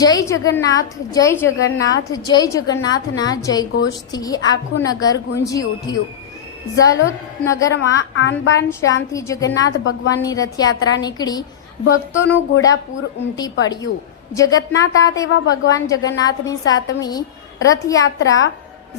જય જગન્નાથ જય જગન્નાથ જય જગન્નાથના જય ઘોષથી આખું નગર ગુંજી ઉઠ્યું। ઝાલોદ નગરમાં આનબાન શાનથી જગન્નાથ ભગવાનની રથયાત્રા નીકળી ભક્તોનું ઘોડાપૂર ઉમટી પડ્યું। જગતના તાત એવા ભગવાન જગન્નાથની 7મી રથયાત્રા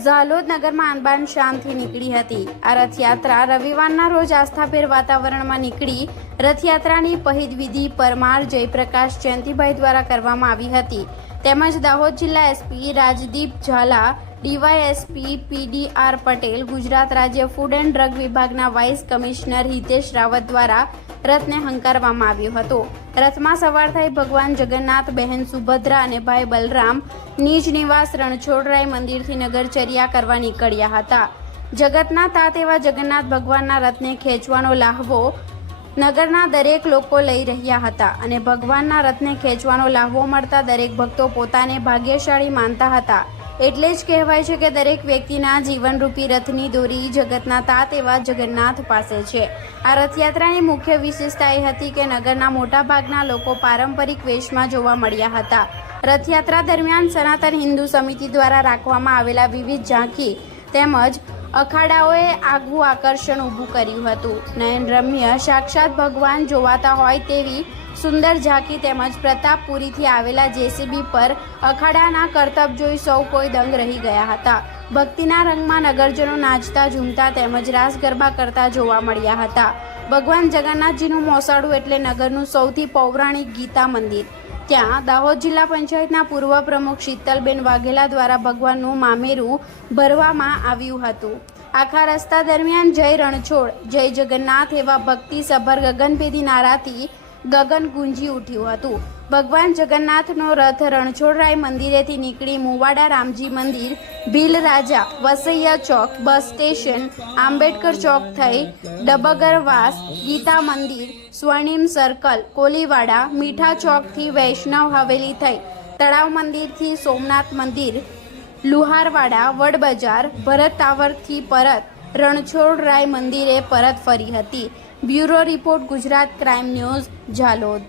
ઝાલોદ નગરમાં આનબાન શાનથી નીકળી હતી। આ રથયાત્રા રવિવારના રોજ આસ્થાભેર વાતાવરણમાં નીકળી રથયાત્રાની પહિદ વિધિ પરમાર જયપ્રકાશ જયંતિભાઈ દ્વારા કરવામાં આવી હતી। તેમજ દાહોદ જિલ્લા SP Rajdeep Jhala, DYSP PDR Patel, Gujarat રાજ્ય ફૂડ એન્ડ ડ્રગ વિભાગના વાઇસ કમિશનર હિતેશ રાવત દ્વારા રથને હંકારવામાં આવ્યો હતો। રથમાં સવાર થઈ ભગવાન જગન્નાથ, બહેન સુભદ્રા અને ભાઈ બલરામ નિજ નિવાસ રણછોડરાય મંદિરથી નગરચર્યા કરવા નીકળ્યા હતા। જગતના તાત એવા જગન્નાથ ભગવાનના રથને ખેંચવાનો લાહવો નગરના દરેક લોકો લઈ રહ્યા હતા અને ભગવાનના રથને ખેંચવાનો લાહવો મળતા દરેક ભક્તો પોતાને ભાગ્યશાળી માનતા હતા। એટલે જ કહેવાય છે કે દરેક વ્યક્તિના જીવનરૂપી રથની દોરી જગતના તાત એવા જગન્નાથ પાસે છે। આ રથયાત્રાની મુખ્ય વિશેષતા એ હતી કે નગરના મોટાભાગના લોકો પારંપરિક વેશમાં જોવા મળ્યા હતા। રથયાત્રા દરમિયાન સનાતન હિન્દુ સમિતિ દ્વારા રાખવામાં આવેલા વિવિધ ઝાંખી તેમજ અખાડાઓએ આગવું આકર્ષણ ઊભું કર્યું હતું। નયનરમ્ય સાક્ષાત ભગવાન જોવાતા હોય તેવી સુંદર ઝાંખી તેમજ પ્રતાપપુરીથી આવેલા જેસીબી પર અખાડાના કરતબ જોઈ સૌ કોઈ દંગ રહી ગયા હતા। ભક્તિના રંગમાં નગરજનો નાચતા ઝૂમતા તેમજ રાસ ગરબા કરતા જોવા મળ્યા હતા। ભગવાન જગન્નાથજીનું મોસાળું એટલે નગરનું સૌથી પૌરાણિક ગીતા મંદિર। ત્યાં દાહોદ જિલ્લા પંચાયતના પૂર્વ પ્રમુખ શીતલબેન વાઘેલા દ્વારા ભગવાનનું મામેરું ભરવામાં આવ્યું હતું। આખા રસ્તા દરમિયાન જય રણછોડ, જય જગન્નાથ એવા ભક્તિસભર ગગનભેદી નારાથી ગગન ગુંજી ઉઠ્યું હતું। ભગવાન જગન્નાથનો રથ રણછોડરાય મંદિરેથી નીકળી મુવાડા રામજી મંદિર, ભીલ રાજા, વસૈયા ચોક, બસ સ્ટેશન, આંબેડકર ચોક થઈ ડબગરવાસ, ગીતા મંદિર, સ્વર્ણિમ સર્કલ, કોલીવાડા, મીઠા ચોકથી વૈષ્ણવ હવેલી થઈ તળાવ મંદિરથી સોમનાથ મંદિર, લુહારવાડા, વડબજાર, ભરત ટાવરથી પરત રણછોડરાય મંદિરે પરત ફરી હતી। Bureau report, Gujarat crime news, Jhalod.